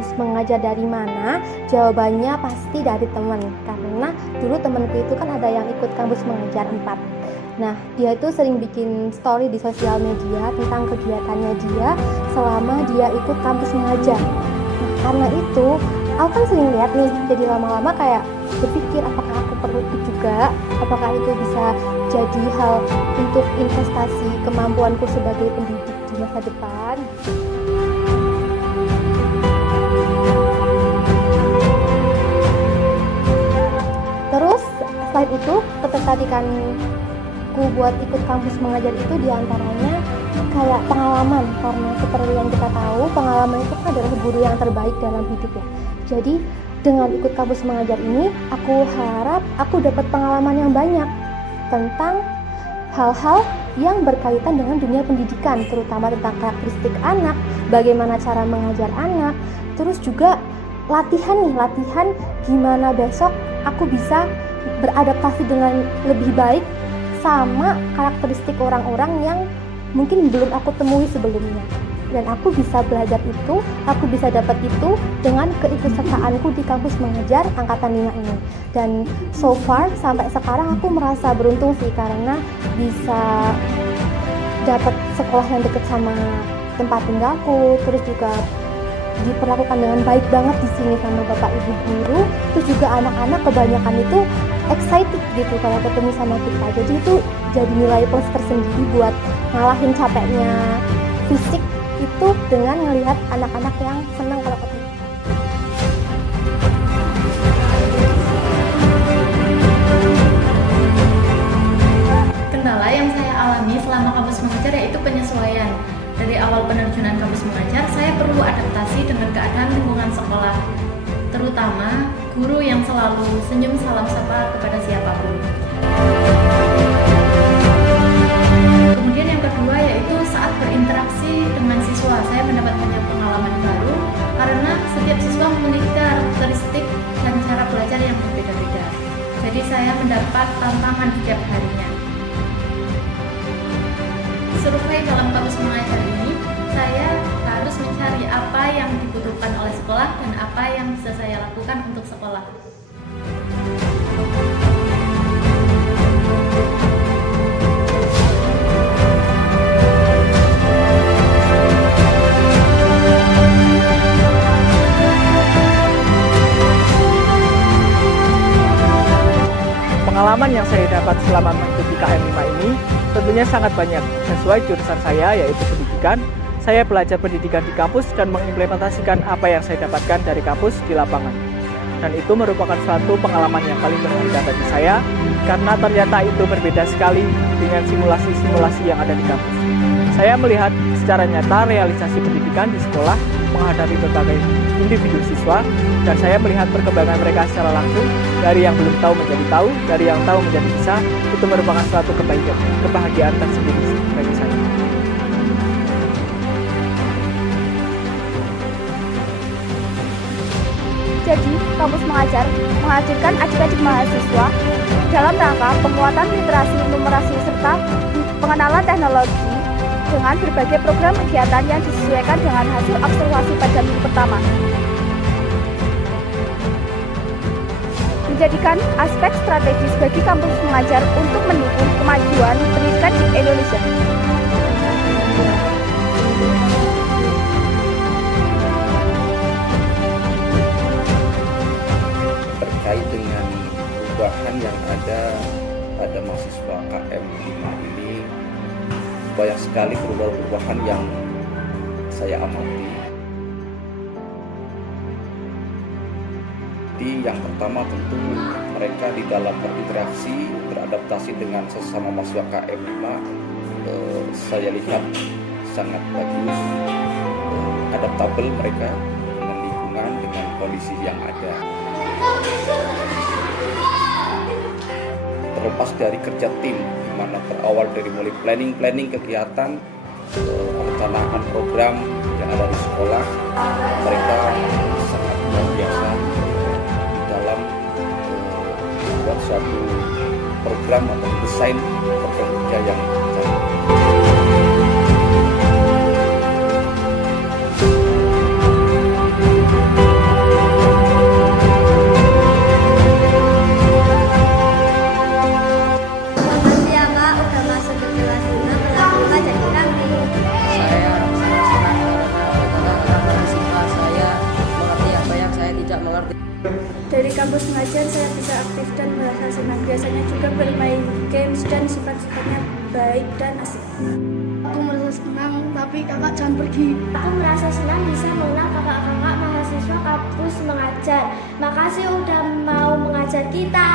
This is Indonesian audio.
kampus mengajar dari mana? Jawabannya pasti dari teman. Karena dulu temanku itu kan ada yang ikut kampus mengajar 4. Nah, dia itu sering bikin story di sosial media tentang kegiatannya dia selama dia ikut kampus mengajar. Nah, karena itu, aku kan sering lihat nih, jadi lama-lama kayak berpikir apakah aku perlu itu juga? Apakah itu bisa jadi hal untuk investasi kemampuanku sebagai pendidik di masa depan? Terus, selain itu, ketertarikanku buat ikut kampus mengajar itu diantaranya kayak pengalaman, karena seperti yang kita tahu, pengalaman itu adalah guru yang terbaik dalam hidup ya. Jadi dengan ikut kampus mengajar ini, aku harap aku dapat pengalaman yang banyak tentang hal-hal yang berkaitan dengan dunia pendidikan, terutama tentang karakteristik anak, bagaimana cara mengajar anak, terus juga latihan gimana besok aku bisa beradaptasi dengan lebih baik sama karakteristik orang-orang yang mungkin belum aku temui sebelumnya. Dan aku bisa belajar itu, aku bisa dapat itu dengan keikutsertaanku di kampus mengajar angkatan 5 ini. Dan so far sampai sekarang aku merasa beruntung sih, karena bisa dapat sekolah yang dekat sama tempat tinggalku, terus juga diperlakukan dengan baik banget di sini sama bapak ibu guru. Terus juga anak-anak kebanyakan itu excited gitu kalau ketemu sama kita. Jadi itu jadi nilai plus tersendiri buat ngalahin capeknya fisik itu dengan melihat anak-anak yang senang kalau ketemu. Kendala yang saya alami selama kampus mengajar yaitu penyesuaian. Dari awal penerjunan kampus mengajar, saya perlu adaptasi dengan keadaan lingkungan sekolah, terutama guru yang selalu senyum salam sapa kepada siapapun. Kemudian yang kedua yaitu saat berinteraksi dengan siswa, saya mendapat banyak pengalaman baru karena setiap siswa memiliki karakteristik dan cara belajar yang berbeda-beda. Jadi saya mendapat tantangan setiap harinya. Survei dalam kampus mengajar ini, saya harus mencari apa yang dibutuhkan oleh sekolah dan apa yang bisa saya lakukan untuk sekolah. Pengalaman yang saya dapat selama mengikuti KM5 ini tentunya sangat banyak. Sesuai jurusan saya yaitu pendidikan, saya belajar pendidikan di kampus dan mengimplementasikan apa yang saya dapatkan dari kampus di lapangan. Dan itu merupakan suatu pengalaman yang paling berharga bagi saya, karena ternyata itu berbeda sekali dengan simulasi-simulasi yang ada di kampus. Saya melihat secara nyata realisasi pendidikan di sekolah menghadapi berbagai individu siswa, dan saya melihat perkembangan mereka secara langsung, dari yang belum tahu menjadi tahu, dari yang tahu menjadi bisa. Itu merupakan suatu kebahagiaan tersendiri bagi saya. Jadi, kampus mengajar menghadirkan adik-adik mahasiswa dalam rangka penguatan literasi numerasi serta pengenalan teknologi dengan berbagai program kegiatan yang disesuaikan dengan hasil observasi pada minggu pertama. Menjadikan aspek strategis bagi kampus mengajar untuk mendukung kemajuan pendidikan di Indonesia. Terkait dengan perubahan yang ada pada mahasiswa KM5 ini, banyak sekali perubahan yang saya amati. Yang pertama tentu mereka di dalam berinteraksi, beradaptasi dengan sesama mahasiswa KM5, saya lihat sangat bagus, adaptabel mereka dengan lingkungan, dengan kondisi yang ada. Terlepas dari kerja tim, di mana berawal dari mulai planning kegiatan, perencanaan program yang ada di sekolah, mereka sangat luar biasa dalam membuat suatu program atau desain program kerja yang canggih. juga aktif dan merasa senang. Biasanya juga bermain games dan sifat-sifatnya baik dan asik. Aku merasa senang, tapi kakak jangan pergi. Aku merasa senang bisa mengenal kakak-kakak mahasiswa kampus mengajar. Makasih udah mau mengajar kita.